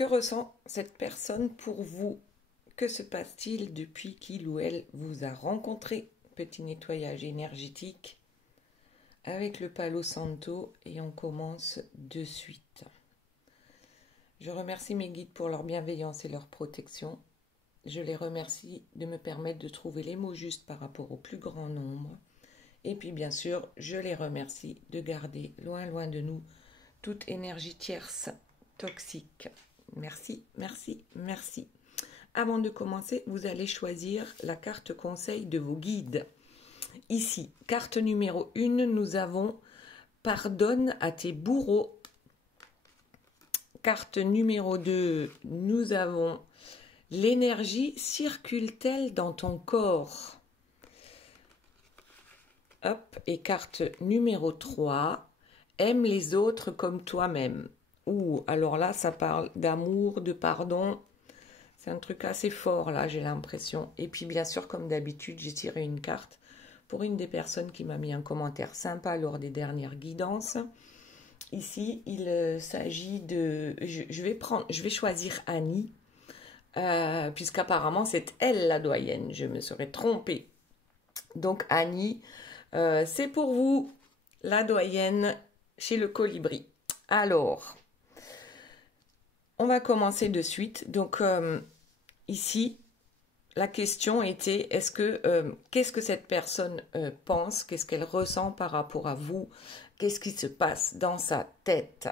Que ressent cette personne pour vous? Que se passe-t-il depuis qu'il ou elle vous a rencontré? Petit nettoyage énergétique avec le Palo Santo et on commence de suite. Je remercie mes guides pour leur bienveillance et leur protection. Je les remercie de me permettre de trouver les mots justes par rapport au plus grand nombre. Et puis bien sûr, je les remercie de garder loin de nous toute énergie tierce, toxique. Merci, merci, merci. Avant de commencer, vous allez choisir la carte conseil de vos guides. Ici, carte numéro 1, nous avons « Pardonne à tes bourreaux ». Carte numéro 2, nous avons « L'énergie circule-t-elle dans ton corps ?» Hop, et carte numéro 3, « Aime les autres comme toi-même ». Ouh, alors là, ça parle d'amour, de pardon. C'est un truc assez fort, là, j'ai l'impression. Et puis, bien sûr, comme d'habitude, j'ai tiré une carte pour une des personnes qui m'a mis un commentaire sympa lors des dernières guidances. Ici, il s'agit de... Je vais choisir Annie, puisqu'apparemment, c'est elle la doyenne. Je me serais trompée. Donc, Annie, c'est pour vous, la doyenne chez le colibri. Alors... on va commencer de suite. Donc, ici, la question était, qu'est-ce que cette personne pense? Qu'est-ce qu'elle ressent par rapport à vous? Qu'est-ce qui se passe dans sa tête?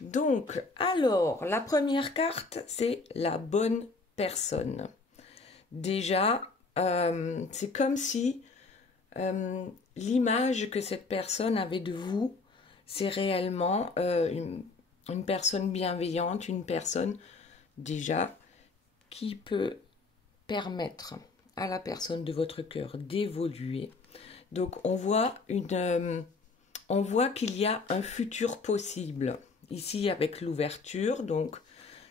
Donc, alors, la première carte, c'est la bonne personne. Déjà, c'est comme si l'image que cette personne avait de vous, c'est réellement une personne bienveillante, une personne déjà qui peut permettre à la personne de votre cœur d'évoluer. Donc on voit qu'il y a un futur possible ici avec l'ouverture. Donc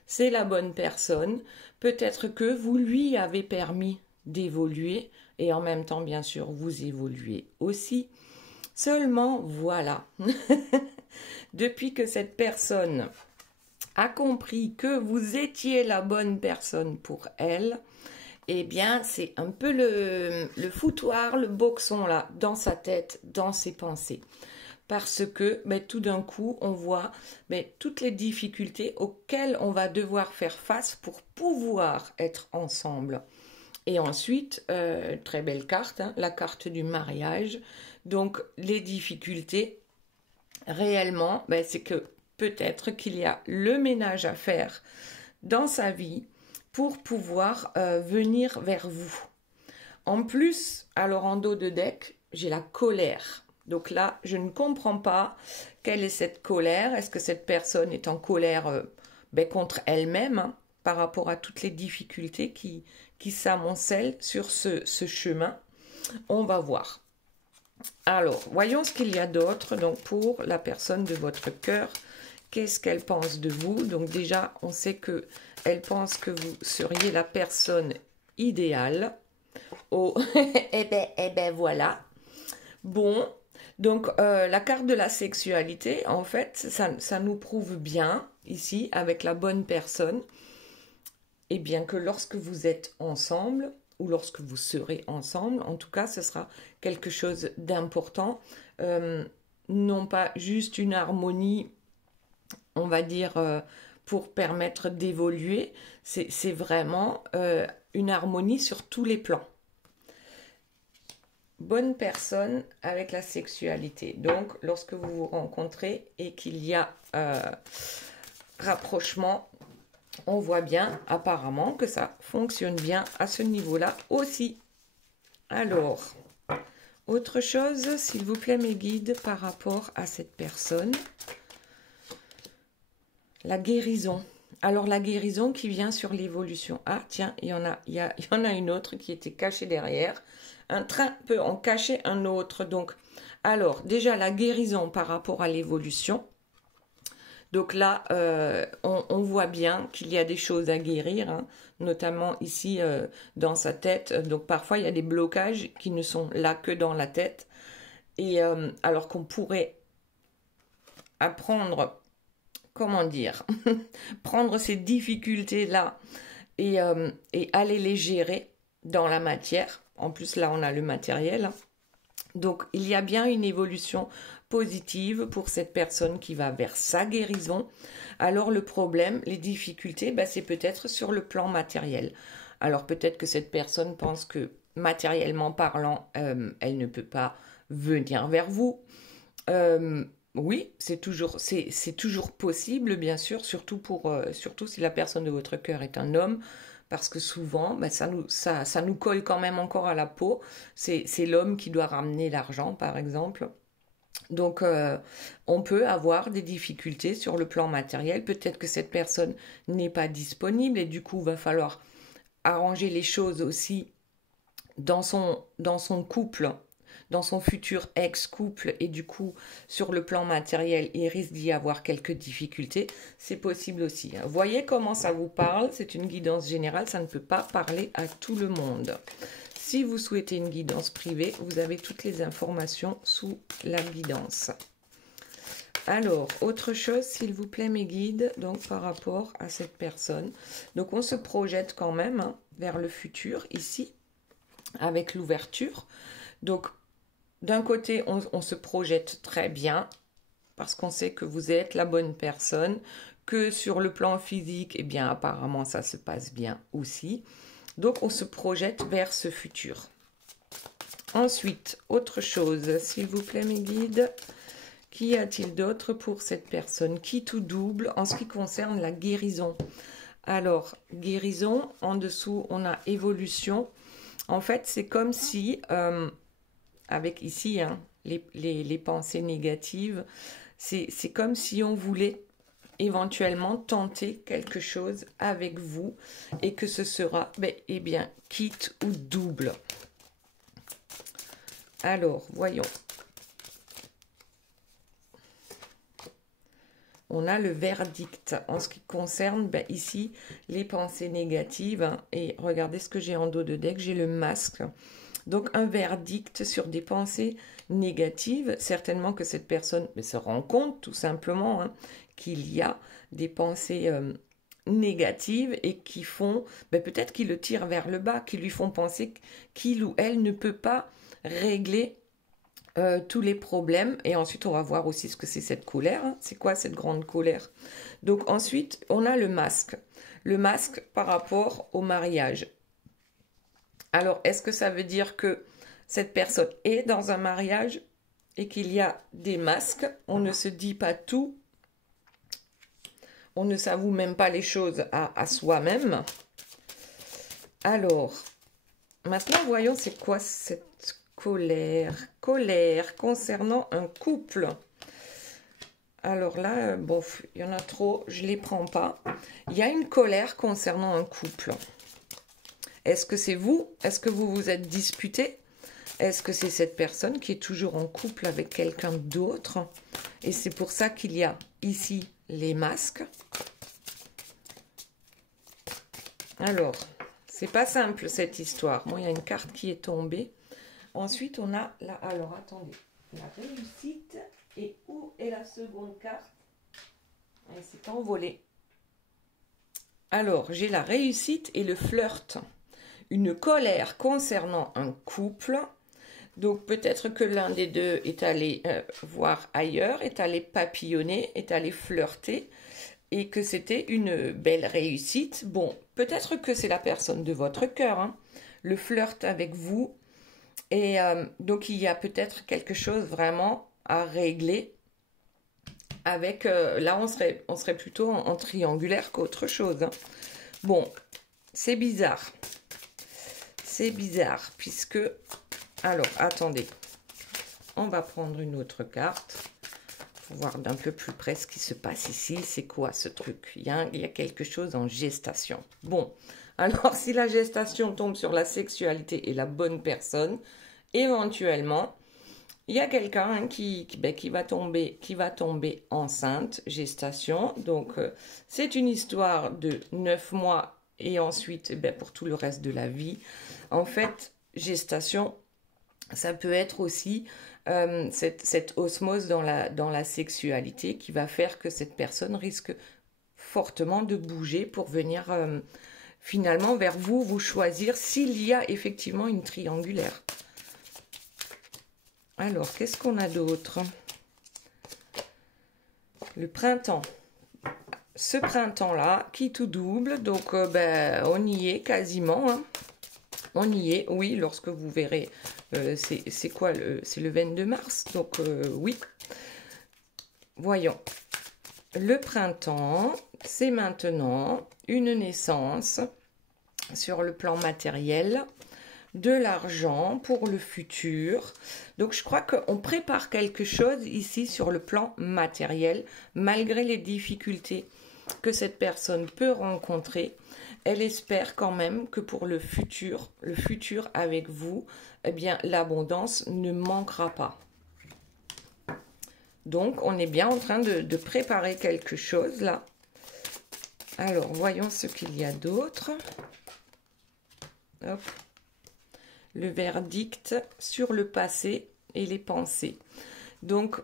c'est la bonne personne. Peut-être que vous lui avez permis d'évoluer et en même temps bien sûr vous évoluez aussi. Seulement, voilà, depuis que cette personne a compris que vous étiez la bonne personne pour elle, eh bien, c'est un peu le foutoir, le boxon, là, dans sa tête, dans ses pensées. Parce que, tout d'un coup, on voit toutes les difficultés auxquelles on va devoir faire face pour pouvoir être ensemble. Et ensuite, très belle carte, hein, la carte du mariage. Donc, les difficultés, réellement, c'est que peut-être qu'il y a le ménage à faire dans sa vie pour pouvoir venir vers vous. En plus, alors en dos de deck, j'ai la colère. Donc là, je ne comprends pas quelle est cette colère. Est-ce que cette personne est en colère contre elle-même, hein, par rapport à toutes les difficultés qui s'amoncellent sur ce chemin? On va voir. Alors, voyons ce qu'il y a d'autre. Donc, pour la personne de votre cœur, qu'est-ce qu'elle pense de vous? Donc déjà, on sait qu'elle pense que vous seriez la personne idéale. Oh, eh ben voilà. Bon, donc la carte de la sexualité, en fait, ça nous prouve bien, ici, avec la bonne personne, et bien que lorsque vous êtes ensemble, ou lorsque vous serez ensemble, en tout cas, ce sera quelque chose d'important. Non pas juste une harmonie, on va dire, pour permettre d'évoluer. C'est vraiment une harmonie sur tous les plans. Bonne personne avec la sexualité. Donc, lorsque vous vous rencontrez et qu'il y a rapprochement, on voit bien apparemment que ça fonctionne bien à ce niveau-là aussi. Alors, autre chose, s'il vous plaît, mes guides, par rapport à cette personne. La guérison. Alors, la guérison qui vient sur l'évolution. Ah, tiens, il y en a une autre qui était cachée derrière. Un train peut en cacher un autre. Donc, alors, déjà, la guérison par rapport à l'évolution. Donc là, on voit bien qu'il y a des choses à guérir, hein, notamment ici dans sa tête. Donc parfois, il y a des blocages qui ne sont là que dans la tête. Et alors qu'on pourrait à prendre, comment dire, prendre ces difficultés-là et aller les gérer dans la matière. En plus, là, on a le matériel. Donc, il y a bien une évolution positive pour cette personne qui va vers sa guérison. Alors, le problème, les difficultés, c'est peut-être sur le plan matériel. Alors, peut-être que cette personne pense que, matériellement parlant, elle ne peut pas venir vers vous. Oui, c'est toujours possible, bien sûr, surtout si la personne de votre cœur est un homme, parce que souvent, ça nous colle quand même encore à la peau. C'est l'homme qui doit ramener l'argent, par exemple. Donc, on peut avoir des difficultés sur le plan matériel. Peut-être que cette personne n'est pas disponible et du coup, il va falloir arranger les choses aussi dans son couple, dans son futur ex-couple, et du coup, sur le plan matériel, il risque d'y avoir quelques difficultés. C'est possible aussi. Vous voyez comment ça vous parle? C'est une guidance générale, ça ne peut pas parler à tout le monde. Si vous souhaitez une guidance privée, vous avez toutes les informations sous la guidance. Alors, autre chose, s'il vous plaît, mes guides, donc par rapport à cette personne. Donc, on se projette quand même vers le futur, ici, avec l'ouverture. Donc, d'un côté, on se projette très bien, parce qu'on sait que vous êtes la bonne personne, que sur le plan physique, eh bien, apparemment, ça se passe bien aussi. Donc, on se projette vers ce futur. Ensuite, autre chose, s'il vous plaît, mes guides. Qu'y a-t-il d'autre pour cette personne? Qui tout double en ce qui concerne la guérison? Alors, guérison, en dessous, on a évolution. En fait, c'est comme si, avec ici, les pensées négatives, c'est comme si on voulait éventuellement tenter quelque chose avec vous et que ce sera, eh bien, quitte ou double. Alors, voyons. On a le verdict en ce qui concerne ici les pensées négatives. Et regardez ce que j'ai en dos de deck, j'ai le masque. Donc un verdict sur des pensées négatives. Certainement que cette personne se rend compte tout simplement qu'il y a des pensées négatives et qui font, peut-être qui le tirent vers le bas, qui lui font penser qu'il ou elle ne peut pas régler tous les problèmes. Et ensuite, on va voir aussi ce que c'est cette colère. C'est quoi cette grande colère? Donc ensuite, on a le masque. Le masque par rapport au mariage. Alors, est-ce que ça veut dire que cette personne est dans un mariage et qu'il y a des masques? On ne se dit pas tout. On ne s'avoue même pas les choses à soi-même. Alors, maintenant, voyons c'est quoi cette colère. Colère concernant un couple. Alors là, bon, il y en a trop, je ne les prends pas. Il y a une colère concernant un couple. Est-ce que c'est vous? Est-ce que vous vous êtes disputé? Est-ce que c'est cette personne qui est toujours en couple avec quelqu'un d'autre? Et c'est pour ça qu'il y a ici les masques. Alors, c'est pas simple cette histoire. Bon, il y a une carte qui est tombée. Ensuite, on a la... Alors, attendez. La réussite. Et où est la seconde carte? Elle s'est envolée. Alors, j'ai la réussite et le flirt. Une colère concernant un couple. Donc, peut-être que l'un des deux est allé voir ailleurs, est allé papillonner, est allé flirter. Et que c'était une belle réussite. Bon, peut-être que c'est la personne de votre cœur. Le flirt avec vous. Et donc, il y a peut-être quelque chose vraiment à régler avec... là, on serait plutôt en triangulaire qu'autre chose. Bon, c'est bizarre. C'est bizarre, puisque... Alors, attendez. On va prendre une autre carte pour voir d'un peu plus près ce qui se passe ici. C'est quoi ce truc? Il y a quelque chose en gestation. Bon, alors si la gestation tombe sur la sexualité et la bonne personne, éventuellement, il y a quelqu'un qui va tomber enceinte, gestation. Donc, c'est une histoire de 9 mois et ensuite, pour tout le reste de la vie. En fait, gestation, ça peut être aussi cette osmose dans la sexualité qui va faire que cette personne risque fortement de bouger pour venir finalement vers vous, vous choisir s'il y a effectivement une triangulaire. Alors, qu'est-ce qu'on a d'autre? Le printemps. Ce printemps-là, qui tout double, donc on y est quasiment. Hein. On y est, oui, lorsque vous verrez, c'est quoi, c'est le 22 mars, donc oui. Voyons. Le printemps, c'est maintenant une naissance sur le plan matériel, de l'argent pour le futur. Donc je crois qu'on prépare quelque chose ici sur le plan matériel, malgré les difficultés que cette personne peut rencontrer. Elle espère quand même que pour le futur avec vous, eh bien l'abondance ne manquera pas. Donc on est bien en train de préparer quelque chose là. Alors voyons ce qu'il y a d'autre. Hop. Le verdict sur le passé et les pensées. Donc,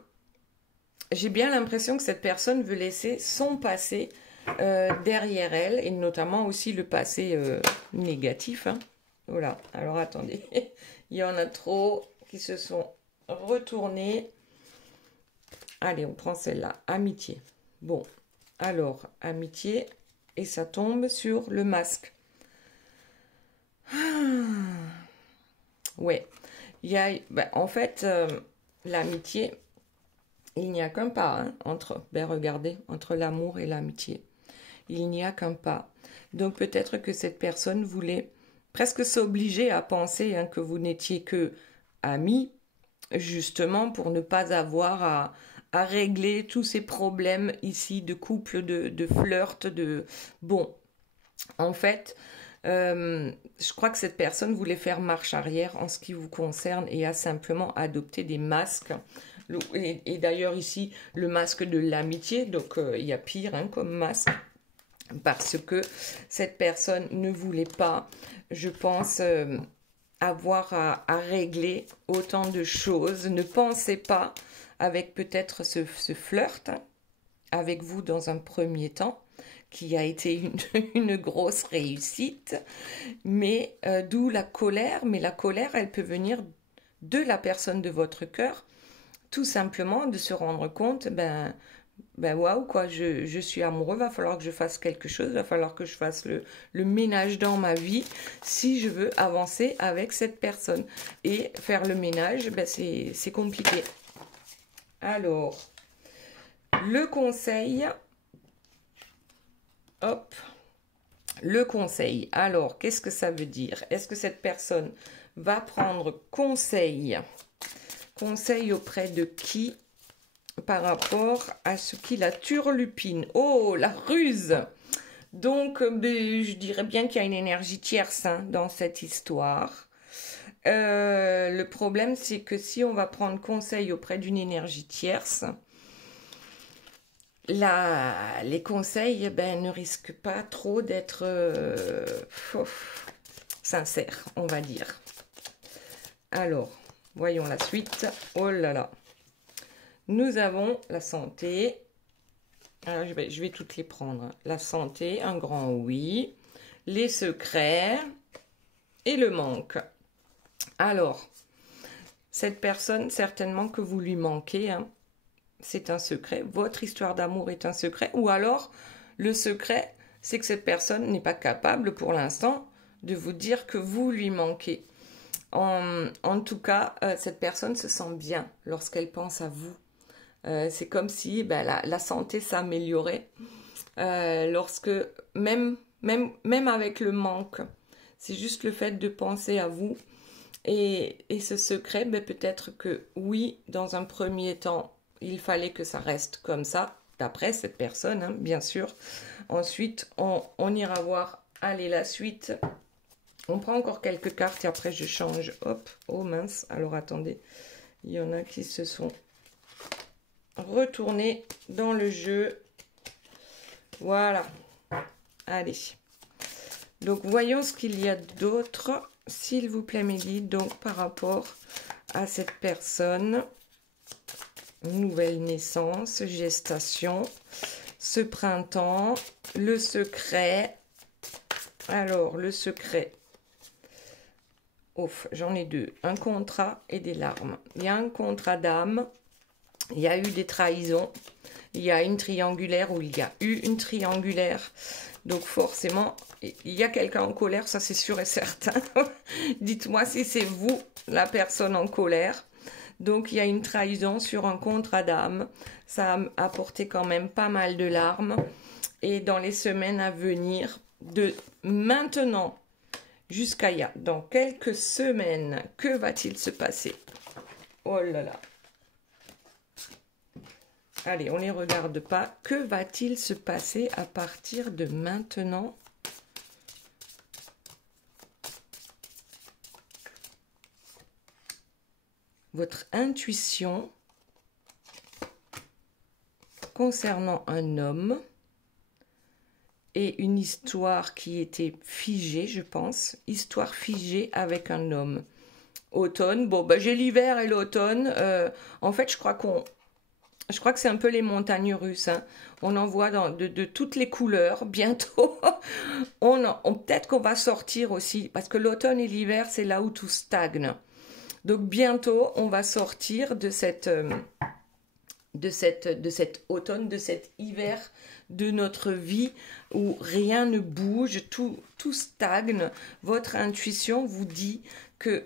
j'ai bien l'impression que cette personne veut laisser son passé derrière elle, et notamment aussi le passé négatif. Hein. Voilà, alors attendez, il y en a trop qui se sont retournés. Allez, on prend celle-là, amitié. Bon, alors, amitié, et ça tombe sur le masque. Ouais, il y a, en fait, l'amitié, il n'y a qu'un pas hein, entre, regardez, entre l'amour et l'amitié. Il n'y a qu'un pas. Donc peut-être que cette personne voulait presque s'obliger à penser hein, que vous n'étiez que amis, justement pour ne pas avoir à régler tous ces problèmes ici de couple, de flirt, de... Bon, en fait... je crois que cette personne voulait faire marche arrière en ce qui vous concerne et a simplement adopté des masques. Et d'ailleurs ici, le masque de l'amitié, donc il y a pire hein, comme masque. Parce que cette personne ne voulait pas, je pense, avoir à régler autant de choses. Ne pensez pas avec peut-être ce flirt hein, avec vous dans un premier temps, qui a été une grosse réussite, mais d'où la colère. Mais la colère, elle peut venir de la personne de votre cœur, tout simplement de se rendre compte, waouh, quoi, je suis amoureux, va falloir que je fasse quelque chose, va falloir que je fasse le ménage dans ma vie si je veux avancer avec cette personne. Et faire le ménage, c'est compliqué. Alors, le conseil... Hop, le conseil. Alors, qu'est-ce que ça veut dire? Est-ce que cette personne va prendre conseil? Conseil auprès de qui par rapport à ce qui la turlupine? Oh, la ruse! Donc, je dirais bien qu'il y a une énergie tierce hein, dans cette histoire. Le problème, c'est que si on va prendre conseil auprès d'une énergie tierce... les conseils ne risquent pas trop d'être sincères, on va dire. Alors, voyons la suite. Oh là là. Nous avons la santé. Alors, je vais toutes les prendre. La santé, un grand oui. Les secrets et le manque. Alors, cette personne, certainement que vous lui manquez, hein. C'est un secret, votre histoire d'amour est un secret, ou alors le secret, c'est que cette personne n'est pas capable pour l'instant de vous dire que vous lui manquez. En tout cas, cette personne se sent bien lorsqu'elle pense à vous. C'est comme si la santé s'améliorait lorsque, même avec le manque, c'est juste le fait de penser à vous. Et ce secret, peut-être que oui, dans un premier temps, il fallait que ça reste comme ça, d'après cette personne, hein, bien sûr. Ensuite, on ira voir, allez, la suite. On prend encore quelques cartes et après je change. Hop, oh mince, alors attendez. Il y en a qui se sont retournés dans le jeu. Voilà. Allez. Donc, voyons ce qu'il y a d'autre, s'il vous plaît, Mélie. Donc, par rapport à cette personne. Nouvelle naissance, gestation, ce printemps, le secret. Alors, le secret. Ouf, j'en ai deux. Un contrat et des larmes. Il y a un contrat d'âme. Il y a eu des trahisons. Il y a une triangulaire où il y a eu une triangulaire. Donc forcément, il y a quelqu'un en colère, ça c'est sûr et certain. Dites-moi si c'est vous, la personne en colère. Donc il y a une trahison sur un contrat d'âme. Ça a apporté quand même pas mal de larmes. Et dans les semaines à venir, de maintenant jusqu'à dans quelques semaines, que va-t-il se passer? Oh là là. Allez, on ne les regarde pas. Que va-t-il se passer à partir de maintenant? Votre intuition concernant un homme et une histoire qui était figée, je pense. Histoire figée avec un homme. Automne, bon, bah, j'ai l'hiver et l'automne. En fait, je crois que c'est un peu les montagnes russes. Hein. On en voit de toutes les couleurs. Bientôt, peut-être qu'on va sortir aussi. Parce que l'automne et l'hiver, c'est là où tout stagne. Donc bientôt, on va sortir de cet automne, de cet hiver de notre vie où rien ne bouge, tout stagne. Votre intuition vous dit que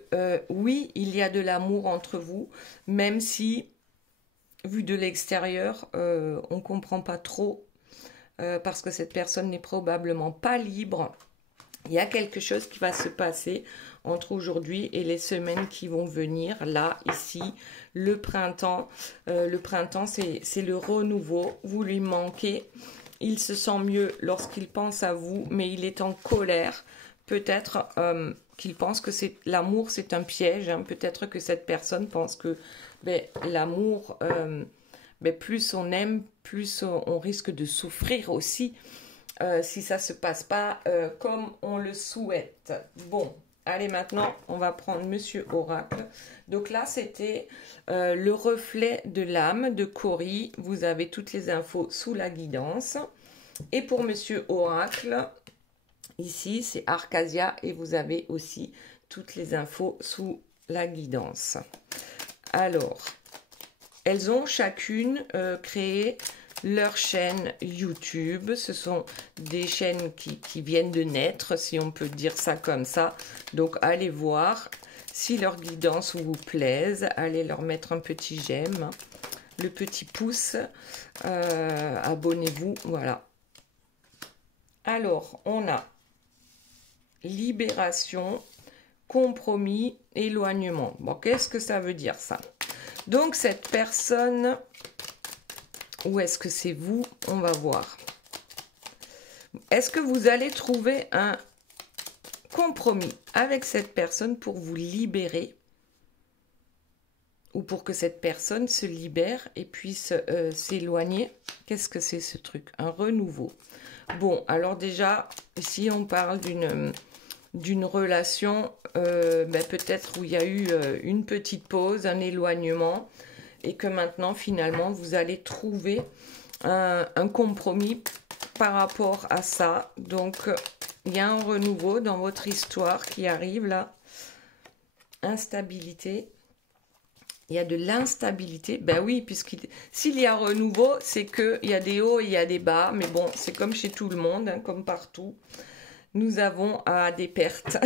oui, il y a de l'amour entre vous, même si, vu de l'extérieur, on ne comprend pas trop parce que cette personne n'est probablement pas libre. Il y a quelque chose qui va se passer entre aujourd'hui et les semaines qui vont venir. Là, ici, le printemps. Le printemps, c'est le renouveau. Vous lui manquez. Il se sent mieux lorsqu'il pense à vous, mais il est en colère. Peut-être qu'il pense que l'amour, c'est un piège. Hein. Peut-être que cette personne pense que l'amour, plus on aime, plus on risque de souffrir aussi. Si ça ne se passe pas comme on le souhaite. Bon, allez, maintenant, on va prendre Monsieur Oracle. Donc là, c'était le reflet de l'âme de Cory. Vous avez toutes les infos sous la guidance. Et pour Monsieur Oracle, ici, c'est Arcasia et vous avez aussi toutes les infos sous la guidance. Alors, elles ont chacune créé leur chaîne YouTube. Ce sont des chaînes qui viennent de naître, si on peut dire ça comme ça. Donc, allez voir si leur guidance vous plaise. Allez leur mettre un petit j'aime, le petit pouce. Abonnez-vous, voilà. Alors, on a libération, compromis, éloignement. Bon, qu'est-ce que ça veut dire ça? Donc, cette personne... Ou est-ce que c'est vous? On va voir. Est-ce que vous allez trouver un compromis avec cette personne pour vous libérer? Ou pour que cette personne se libère et puisse s'éloigner? Qu'est-ce que c'est ce truc? Un renouveau. Bon, alors déjà, ici on parle d'une relation peut-être où il y a eu une petite pause, un éloignement. Et que maintenant, finalement, vous allez trouver un compromis par rapport à ça. Donc, il y a un renouveau dans votre histoire qui arrive là. Instabilité. Il y a de l'instabilité. Ben oui, s'il y a renouveau, c'est qu'il y a des hauts et il y a des bas. Mais bon, c'est comme chez tout le monde, hein, comme partout. Nous avons des pertes.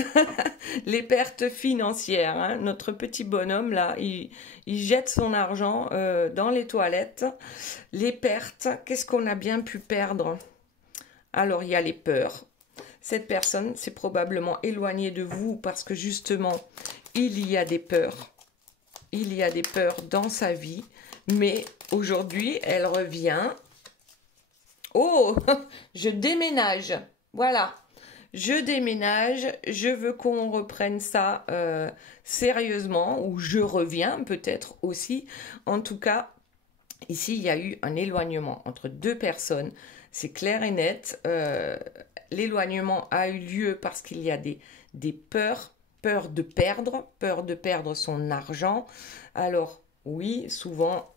Les pertes financières. Hein. Notre petit bonhomme, là, il jette son argent dans les toilettes. Les pertes, qu'est-ce qu'on a bien pu perdre? Alors, il y a les peurs. Cette personne s'est probablement éloignée de vous parce que justement, il y a des peurs. Il y a des peurs dans sa vie. Mais aujourd'hui, elle revient. Oh, je déménage. Voilà. Je déménage, je veux qu'on reprenne ça sérieusement, ou je reviens peut-être aussi. En tout cas, ici, il y a eu un éloignement entre deux personnes. C'est clair et net. L'éloignement a eu lieu parce qu'il y a des peurs peur de perdre son argent. Alors, oui, souvent,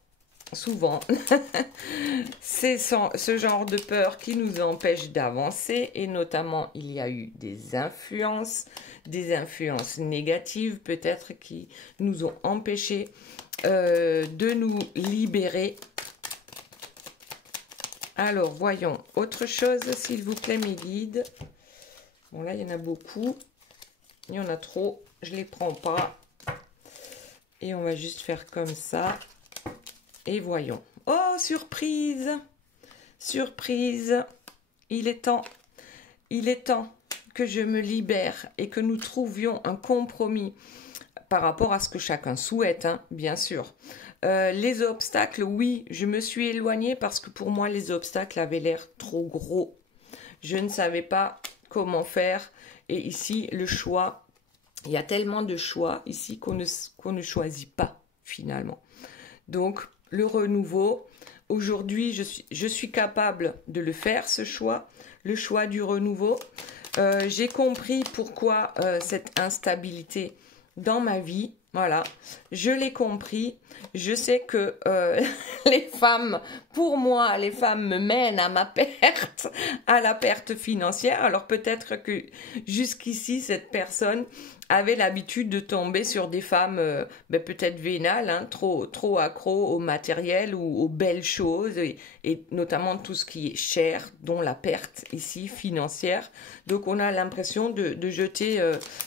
c'est ce genre de peur qui nous empêche d'avancer et notamment il y a eu des influences négatives peut-être qui nous ont empêchés de nous libérer. Alors, voyons autre chose, s'il vous plaît, mes guides. Bon, là, il y en a beaucoup. Il y en a trop. Je ne les prends pas. Et on va juste faire comme ça. Et voyons. Oh, surprise! Surprise! Il est temps que je me libère et que nous trouvions un compromis par rapport à ce que chacun souhaite, hein, bien sûr. Les obstacles, oui, je me suis éloignée parce que pour moi, les obstacles avaient l'air trop gros. Je ne savais pas comment faire. Et ici, le choix, il y a tellement de choix ici qu'on ne choisit pas finalement. Donc, le renouveau, aujourd'hui, je suis capable de le faire, ce choix, le choix du renouveau. J'ai compris pourquoi cette instabilité dans ma vie, voilà, je l'ai compris. Je sais que les femmes, pour moi, les femmes me mènent à ma perte, à la perte financière. Alors peut-être que jusqu'ici, cette personne avait l'habitude de tomber sur des femmes peut-être vénales, hein, trop accros au matériel ou aux belles choses et notamment tout ce qui est cher, dont la perte ici financière. Donc on a l'impression de jeter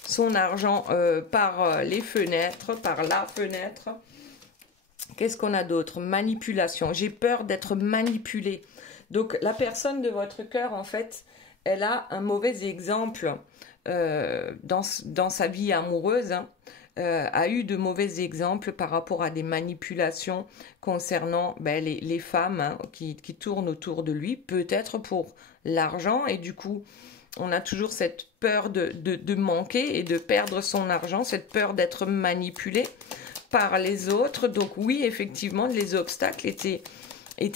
son argent par les fenêtres, par la fenêtre. Qu'est-ce qu'on a d'autre? Manipulation. J'ai peur d'être manipulée. Donc la personne de votre cœur, en fait, elle a un mauvais exemple dans sa vie amoureuse, hein, a eu de mauvais exemples par rapport à des manipulations concernant les femmes, hein, qui tournent autour de lui, peut-être pour l'argent, et du coup, on a toujours cette peur de manquer et de perdre son argent, cette peur d'être manipulé par les autres. Donc oui, effectivement, les obstacles étaient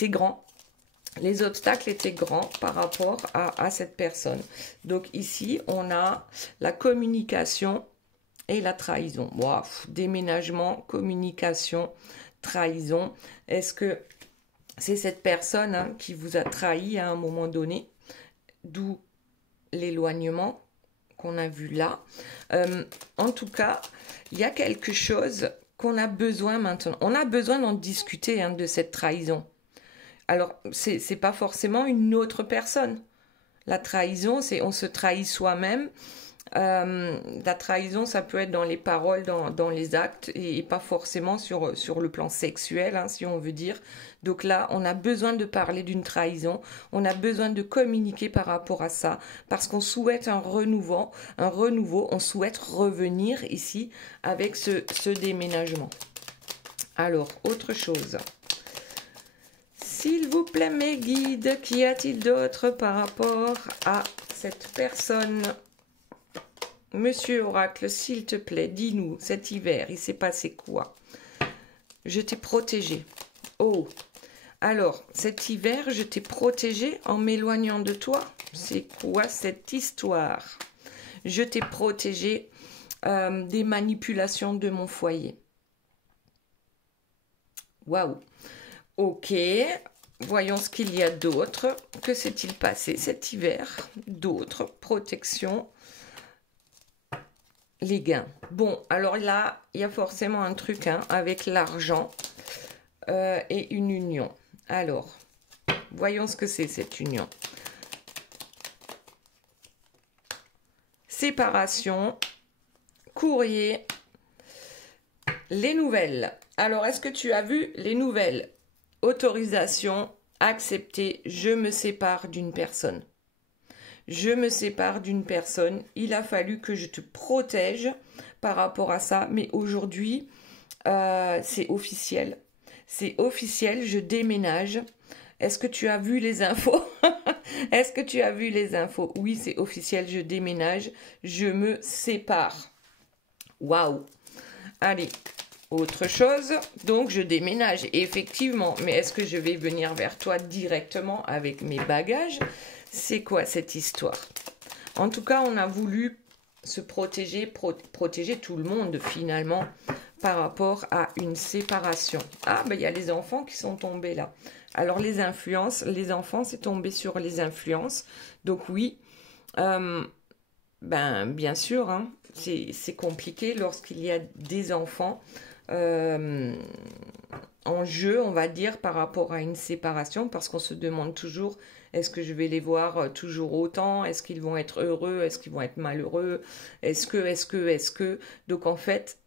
grands. Les obstacles étaient grands par rapport à cette personne. Donc ici, on a la communication et la trahison. Wow, déménagement, communication, trahison. Est-ce que c'est cette personne, hein, qui vous a trahi à un moment donné? D'où l'éloignement qu'on a vu là. En tout cas, il y a quelque chose qu'on a besoin maintenant. On a besoin d'en discuter, hein, de cette trahison. Alors, c'est pas forcément une autre personne. La trahison, c'est on se trahit soi-même. La trahison, ça peut être dans les paroles, dans les actes, et pas forcément sur le plan sexuel, hein, si on veut dire. Donc là, on a besoin de parler d'une trahison, on a besoin de communiquer par rapport à ça, parce qu'on souhaite un renouveau, on souhaite revenir ici avec ce déménagement. Alors, autre chose. S'il vous plaît, mes guides, qu'y a-t-il d'autre par rapport à cette personne? Monsieur Oracle, s'il te plaît, dis-nous, cet hiver, il s'est passé quoi? Je t'ai protégé. Oh, alors, cet hiver, je t'ai protégé en m'éloignant de toi. C'est quoi cette histoire? Je t'ai protégé des manipulations de mon foyer. Waouh. Ok, voyons ce qu'il y a d'autre. Que s'est-il passé cet hiver? D'autres protections. Les gains. Bon, alors là, il y a forcément un truc, hein, avec l'argent et une union. Alors, voyons ce que c'est cette union. Séparation, courrier, les nouvelles. Alors, est-ce que tu as vu les nouvelles? Autorisation, accepter, je me sépare d'une personne. Je me sépare d'une personne, il a fallu que je te protège par rapport à ça, mais aujourd'hui, c'est officiel. C'est officiel, je déménage. Est-ce que tu as vu les infos? Est-ce que tu as vu les infos? Oui, c'est officiel, je déménage, je me sépare. Waouh! Allez, autre chose, donc je déménage, effectivement, mais est-ce que je vais venir vers toi directement avec mes bagages? C'est quoi cette histoire? En tout cas, on a voulu se protéger, protéger tout le monde finalement par rapport à une séparation. Ah, ben il y a les enfants qui sont tombés là. Alors les influences, les enfants, c'est tombé sur les influences. Donc oui, ben bien sûr, hein, c'est compliqué lorsqu'il y a des enfants en jeu, on va dire, par rapport à une séparation, parce qu'on se demande toujours, est-ce que je vais les voir toujours autant? Est-ce qu'ils vont être heureux? Est-ce qu'ils vont être malheureux? Est-ce que... Donc en fait,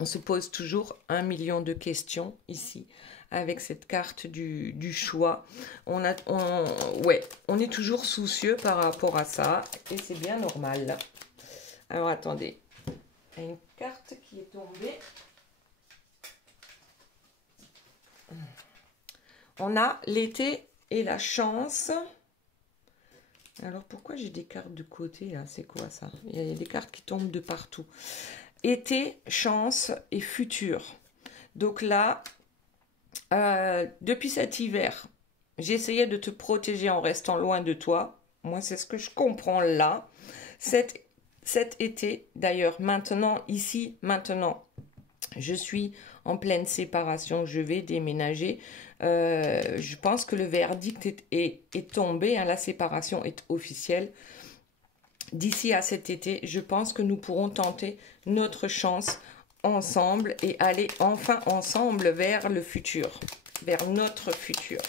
on se pose toujours 1 million de questions ici, avec cette carte du choix. On est toujours soucieux par rapport à ça, et c'est bien normal. Alors attendez, il y a une carte qui est tombée. On a l'été et la chance. Alors pourquoi j'ai des cartes de côté là? C'est quoi ça? Il y a des cartes qui tombent de partout. Été, chance et futur. Donc là, depuis cet hiver, j'essayais de te protéger en restant loin de toi. Moi, c'est ce que je comprends là. Cet été, d'ailleurs, maintenant, ici, maintenant, je suis en pleine séparation, je vais déménager. Je pense que le verdict est tombé, hein, la séparation est officielle. D'ici à cet été, je pense que nous pourrons tenter notre chance ensemble et aller enfin ensemble vers le futur, vers notre futur.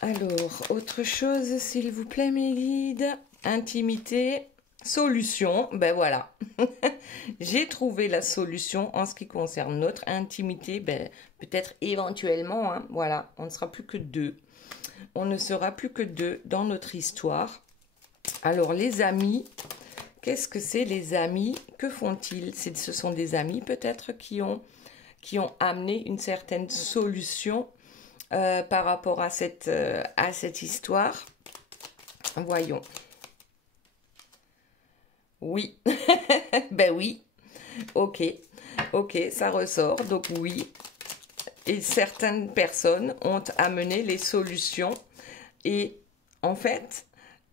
Alors, autre chose, s'il vous plaît, mes guides. Intimité, solution, ben voilà. J'ai trouvé la solution en ce qui concerne notre intimité. Ben, peut-être éventuellement, hein, voilà, on ne sera plus que deux. On ne sera plus que deux dans notre histoire. Alors, les amis, qu'est-ce que c'est les amis? Que font-ils? Ce sont des amis peut-être qui ont amené une certaine solution par rapport à cette histoire. Voyons. Oui, ben oui, ok, ça ressort, donc oui, et certaines personnes ont amené les solutions, et en fait,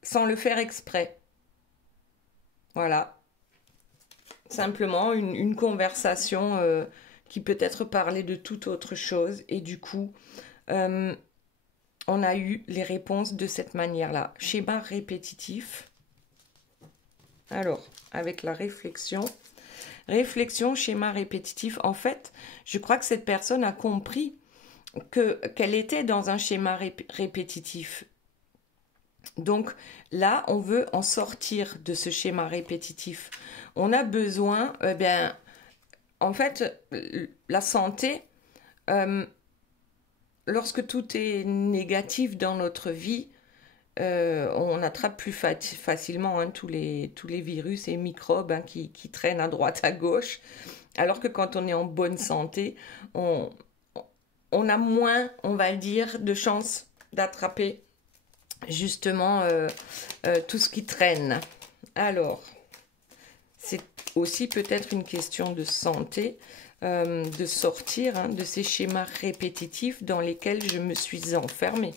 sans le faire exprès, voilà, simplement une conversation qui peut être parlée de toute autre chose, et du coup, on a eu les réponses de cette manière-là, schéma répétitif. Alors, avec la réflexion, schéma répétitif, en fait, je crois que cette personne a compris qu'elle était dans un schéma répétitif. Donc là, on veut en sortir de ce schéma répétitif. On a besoin, en fait, la santé, lorsque tout est négatif dans notre vie, on attrape plus facilement hein, tous les virus et microbes hein, qui traînent à droite à gauche, alors que quand on est en bonne santé, on a moins, on va dire, de chances d'attraper justement tout ce qui traîne. Alors, c'est aussi peut-être une question de santé, de sortir hein, de ces schémas répétitifs dans lesquels je me suis enfermée.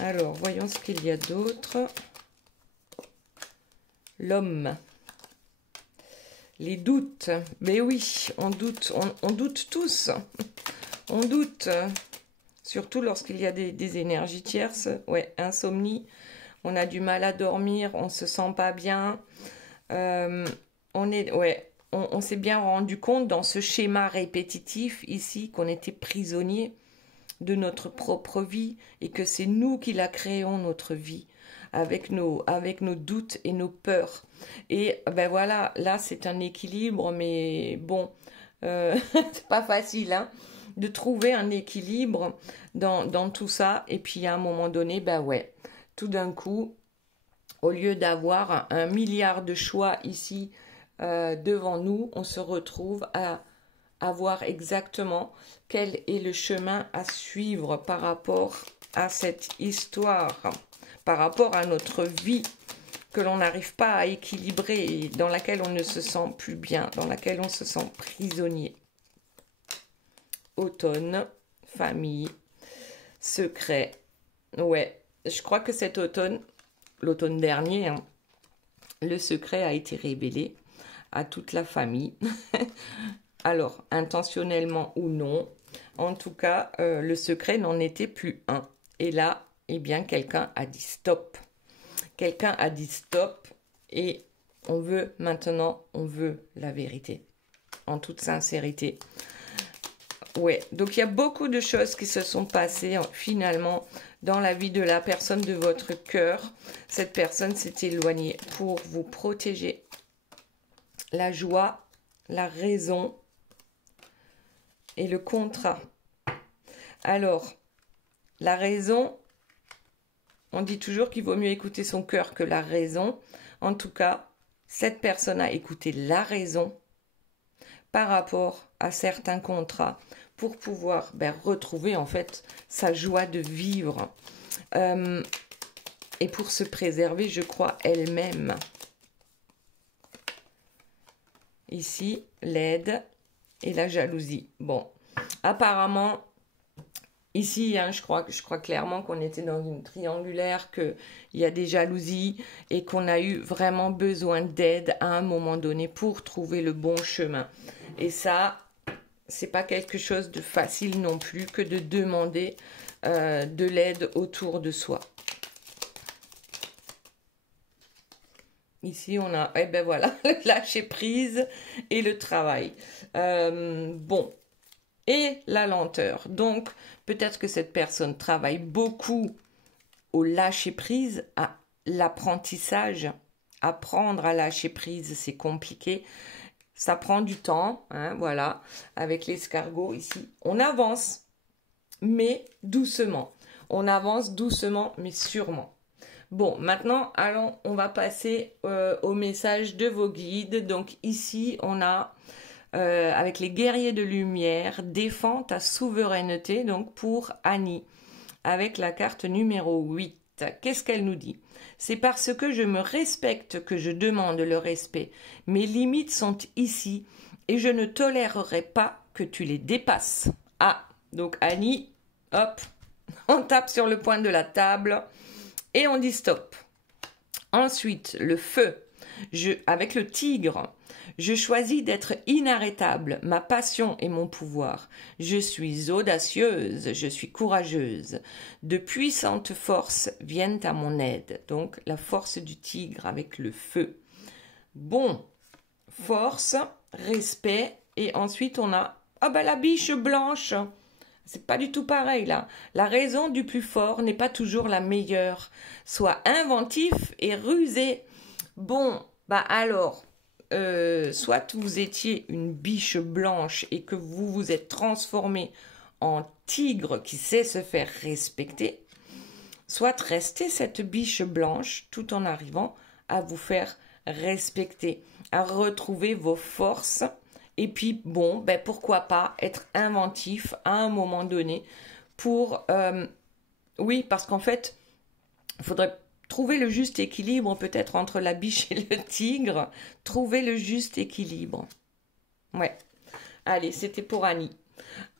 Alors, voyons ce qu'il y a d'autre. L'homme. Les doutes. Mais oui, on doute. On doute tous. On doute. Surtout lorsqu'il y a des énergies tierces. Ouais, insomnie. On a du mal à dormir. On ne se sent pas bien. On s'est bien rendu compte dans ce schéma répétitif ici qu'on était prisonnier de notre propre vie et que c'est nous qui la créons notre vie avec nos doutes et nos peurs. Et ben voilà, là c'est un équilibre, mais bon, c'est pas facile hein, de trouver un équilibre dans tout ça. Et puis à un moment donné, ben ouais, tout d'un coup, au lieu d'avoir 1 milliard de choix ici devant nous, on se retrouve à voir exactement quel est le chemin à suivre par rapport à cette histoire, par rapport à notre vie que l'on n'arrive pas à équilibrer et dans laquelle on ne se sent plus bien, dans laquelle on se sent prisonnier. Automne, famille, secret. Ouais, je crois que cet automne, l'automne dernier, hein, le secret a été révélé à toute la famille. Alors, intentionnellement ou non, en tout cas, le secret n'en était plus un. Et là, eh bien, quelqu'un a dit stop. Quelqu'un a dit stop et on veut maintenant, on veut la vérité. En toute sincérité. Ouais, donc il y a beaucoup de choses qui se sont passées finalement dans la vie de la personne de votre cœur. Cette personne s'est éloignée pour vous protéger. La joie, la raison et le contrat. Alors, la raison, on dit toujours qu'il vaut mieux écouter son cœur que la raison. En tout cas, cette personne a écouté la raison par rapport à certains contrats pour pouvoir retrouver en fait sa joie de vivre et pour se préserver, je crois, elle-même. Ici, l'aide et la jalousie. Bon, apparemment, ici, hein, je crois clairement qu'on était dans une triangulaire, qu'il y a des jalousies et qu'on a eu vraiment besoin d'aide à un moment donné pour trouver le bon chemin. Et ça, c'est pas quelque chose de facile non plus que de demander de l'aide autour de soi. Ici, on a, eh ben voilà, le lâcher prise et le travail. Bon, et la lenteur. Donc, peut-être que cette personne travaille beaucoup au lâcher prise, à l'apprentissage. Apprendre à lâcher prise, c'est compliqué. Ça prend du temps, hein, voilà, avec l'escargot ici. On avance, mais doucement. On avance doucement, mais sûrement. Bon, maintenant, allons, on va passer au message de vos guides. Donc ici, on a, avec les guerriers de lumière, défends ta souveraineté, donc pour Annie, avec la carte numéro 8. Qu'est-ce qu'elle nous dit? C'est parce que je me respecte que je demande le respect. Mes limites sont ici et je ne tolérerai pas que tu les dépasses. Ah, donc Annie, hop, on tape sur le point de la table et on dit stop. Ensuite, le feu, avec le tigre. Je choisis d'être inarrêtable, ma passion et mon pouvoir. Je suis audacieuse, je suis courageuse. De puissantes forces viennent à mon aide. Donc, la force du tigre avec le feu. Bon, force, respect, et ensuite on a, la biche blanche. C'est pas du tout pareil là. La raison du plus fort n'est pas toujours la meilleure. Sois inventif et rusé. Bon, alors... soit vous étiez une biche blanche et que vous vous êtes transformé en tigre qui sait se faire respecter, soit restez cette biche blanche tout en arrivant à vous faire respecter, à retrouver vos forces et puis bon, pourquoi pas être inventif à un moment donné pour... oui, parce qu'en fait, il faudrait trouver le juste équilibre peut-être entre la biche et le tigre. Trouver le juste équilibre. Ouais. Allez, c'était pour Annie.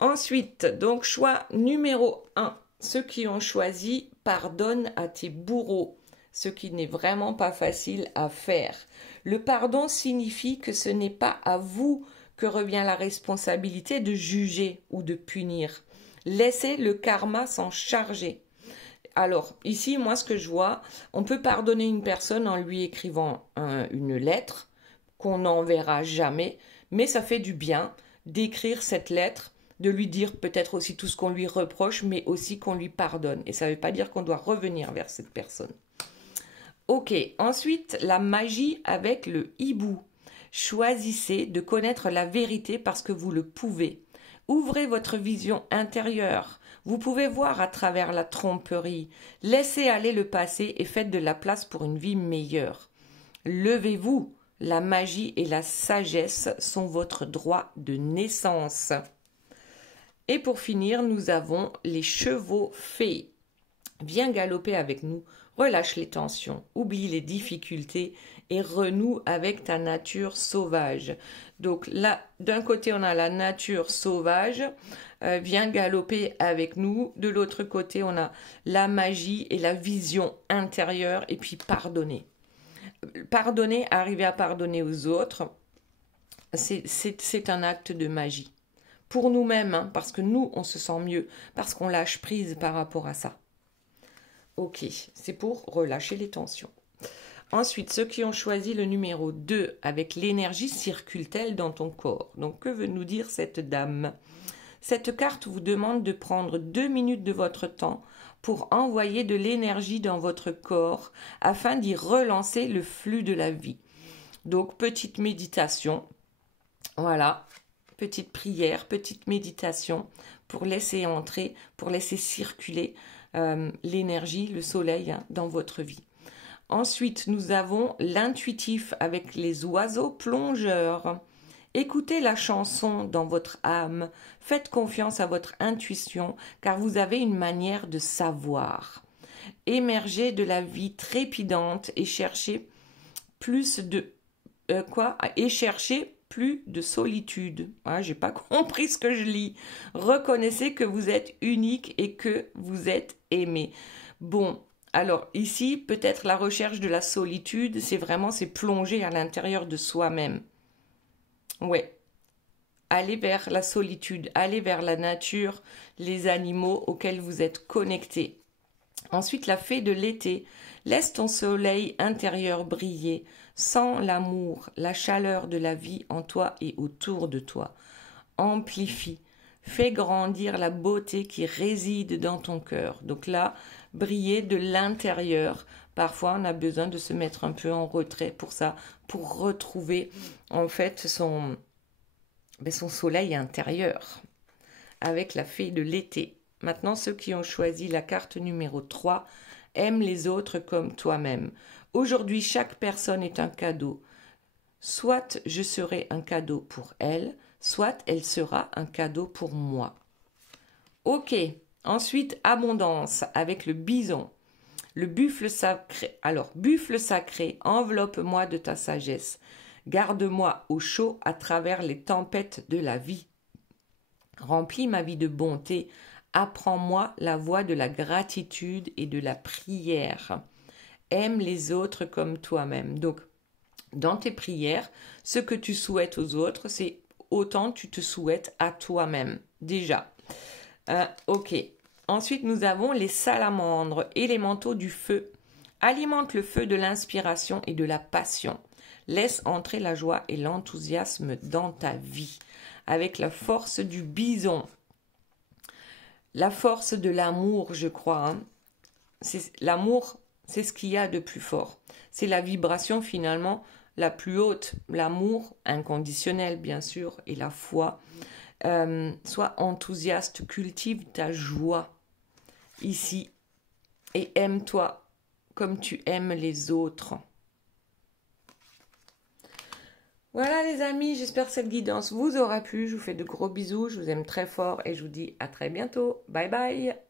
Ensuite, donc choix numéro 1. Ceux qui ont choisi pardonne à tes bourreaux. Ce qui n'est vraiment pas facile à faire. Le pardon signifie que ce n'est pas à vous que revient la responsabilité de juger ou de punir. Laissez le karma s'en charger. Alors, ici, moi, ce que je vois, on peut pardonner une personne en lui écrivant une lettre qu'on n'enverra jamais, mais ça fait du bien d'écrire cette lettre, de lui dire peut-être aussi tout ce qu'on lui reproche, mais aussi qu'on lui pardonne. Et ça ne veut pas dire qu'on doit revenir vers cette personne. Ok, ensuite, la magie avec le hibou. Choisissez de connaître la vérité parce que vous le pouvez. Ouvrez votre vision intérieure. Vous pouvez voir à travers la tromperie. Laissez aller le passé et faites de la place pour une vie meilleure. Levez-vous. La magie et la sagesse sont votre droit de naissance. Et pour finir, nous avons les chevaux fées. Viens galoper avec nous, relâche les tensions, oublie les difficultés et renoue avec ta nature sauvage. Donc là, d'un côté, on a la nature sauvage, viens galoper avec nous. De l'autre côté, on a la magie et la vision intérieure, et puis pardonner. Pardonner, arriver à pardonner aux autres, c'est un acte de magie. Pour nous-mêmes, hein, parce que nous, on se sent mieux, parce qu'on lâche prise par rapport à ça. Ok, c'est pour relâcher les tensions. Ensuite, ceux qui ont choisi le numéro 2, avec l'énergie circule-t-elle dans ton corps? Donc, que veut nous dire cette dame? Cette carte vous demande de prendre 2 minutes de votre temps pour envoyer de l'énergie dans votre corps afin d'y relancer le flux de la vie. Donc, petite méditation. Voilà, petite prière, petite méditation pour laisser entrer, pour laisser circuler l'énergie, le soleil hein, dans votre vie. Ensuite, nous avons l'intuitif avec les oiseaux plongeurs. Écoutez la chanson dans votre âme, faites confiance à votre intuition car vous avez une manière de savoir. Émergez de la vie trépidante et cherchez plus de plus de solitude. Ah, j'ai pas compris ce que je lis. Reconnaissez que vous êtes unique et que vous êtes aimé. Bon, alors ici, peut-être la recherche de la solitude, c'est plonger à l'intérieur de soi-même. Ouais. Allez vers la solitude, allez vers la nature, les animaux auxquels vous êtes connectés. Ensuite, la fée de l'été. Laisse ton soleil intérieur briller. Sens l'amour, la chaleur de la vie en toi et autour de toi. Amplifie. Fais grandir la beauté qui réside dans ton cœur. Donc là, briller de l'intérieur. Parfois, on a besoin de se mettre un peu en retrait pour ça, pour retrouver en fait son soleil intérieur avec la fée de l'été. Maintenant, ceux qui ont choisi la carte numéro 3, aime les autres comme toi-même. Aujourd'hui, chaque personne est un cadeau. Soit je serai un cadeau pour elle, soit elle sera un cadeau pour moi. Ok, ensuite, abondance avec le bison. Le buffle sacré. Alors, buffle sacré, enveloppe-moi de ta sagesse. Garde-moi au chaud à travers les tempêtes de la vie. Remplis ma vie de bonté. Apprends-moi la voie de la gratitude et de la prière. Aime les autres comme toi-même. Donc, dans tes prières, ce que tu souhaites aux autres, c'est autant tu te souhaites à toi-même. Déjà. Ok. Ensuite, nous avons les salamandres, élémentaux du feu. Alimente le feu de l'inspiration et de la passion. Laisse entrer la joie et l'enthousiasme dans ta vie. Avec la force du bison. La force de l'amour, je crois. Hein. L'amour, c'est ce qu'il y a de plus fort. C'est la vibration finalement la plus haute. L'amour inconditionnel, bien sûr, et la foi. Sois enthousiaste, cultive ta joie ici et aime-toi comme tu aimes les autres. Voilà les amis, j'espère que cette guidance vous aura plu. Je vous fais de gros bisous, je vous aime très fort et je vous dis à très bientôt. Bye bye.